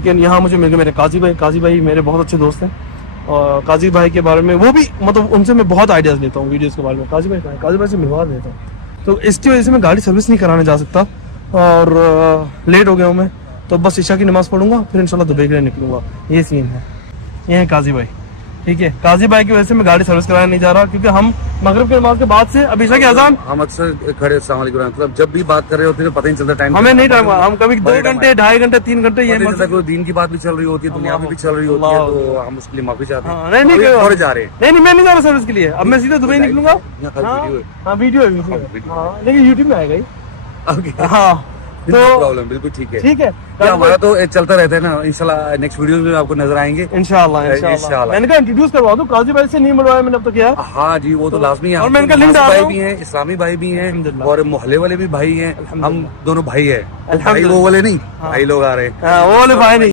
लेकिन यहाँ मुझे मिल गए मेरे काजी भाई मेरे बहुत अच्छे दोस्त हैं। और काजी भाई के बारे में वो भी मतलब उनसे मैं बहुत आइडियाज़ लेता हूँ वीडियोज़ के बारे में। काजी भाई से मिलवा देता हूँ। तो इसकी वजह से मैं गाड़ी सर्विस नहीं कराने जा सकता और लेट हो गया हूँ मैं। तो बस ईशा की नमाज़ पढ़ूंगा फिर इंशाल्लाह दुबई के लिए निकलूंगा। ये सीन है। ये है काजी भाई, ठीक है। काजी भाई की वजह से मैं गाड़ी सर्विस कराने नहीं जा रहा क्योंकि हम मगरिब के नमाज के बाद से अभी ईशा की अजान हम अक्सर खड़े मतलब जब भी बात कर रहे होते हैं पता नहीं चलता टाइम। हमें नहीं टाइम, हम कभी 2 घंटे 2.5 घंटे 3 घंटे ये कोई दिन की बात भी चल रही होती है, दुनिया में भी चल रही होती है, तो हम उसके लिए माफी चाहते हैं। नहीं जा रहे हैं। नहीं मैं नहीं जा रहा सर्विस के लिए। अब मैं सीधे दुबई निकलूंगा। हाँ वीडियो है लेकिन यूट्यूब में आएगा ही। हाँ तो प्रॉब्लम बिल्कुल ठीक है, ठीक है। हमारा तो चलता रहता है ना। इंशाल्लाह नेक्स्ट वीडियो में आपको नजर आएंगे इंशाल्लाह। मैंने कहा इंट्रोड्यूस करवा दूं, काजी भाई से नहीं मिलवाया मैंने अब तक यार। हाँ जी वो तो लाजमी है। और मैंने लिंक भाई भी हैं, इस्लामी भाई भी हैं और मोहल्ले वाले भी भाई हैं। हम दोनों भाई हैं, भाई वो वाले नहीं, भाई लोग आ रहे हैं। वो वाले भाई नहीं।